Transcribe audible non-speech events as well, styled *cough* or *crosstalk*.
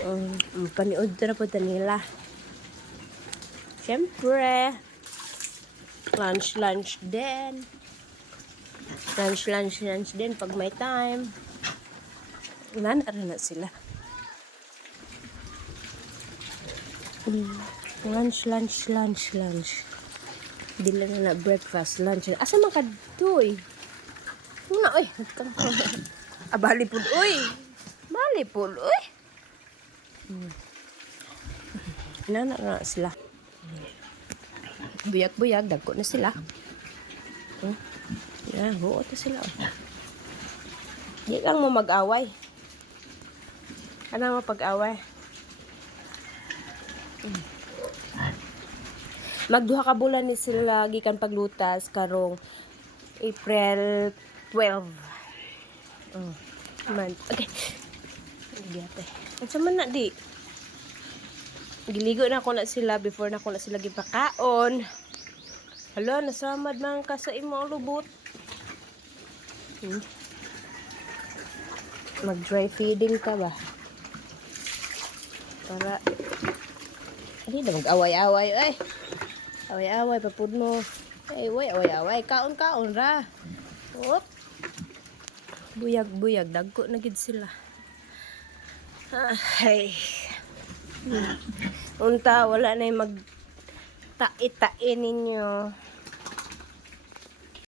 Um, paniod na po nila. Siyempre, lunch, lunch din. Lunch, lunch, lunch din pag may time. Wala na sila. Mm, Lunch, lunch, lunch, lunch. Dila na na breakfast, lunch. Asa man ka doy? Una, oy. *coughs* ah, bali po, oy. Bali po, oy. Nana na sila. Buyag-buyag, dagko na sila. Hmm? Yan, buo to sila. oh. Di lang mo mag-away. Ano mo pag-away? Magduha ka bulan ni sila gikan paglutas karong April 12. Oh, month. Okay. Giyate. Unsa man na di? Giligo na ako na sila before na ako na sila gipakaon. Hala, nasamad man ka sa imo lubot. Hmm? Mag-dry feeding ka ba? Para Hindi na mag-away-away, ay. Away-away, papud mo. Ay, way, away-away. Kaon-kaon ra. Op. Buyag-buyag, dagko na gid sila. Ay. Unta, wala na yung mag tae-tae ninyo.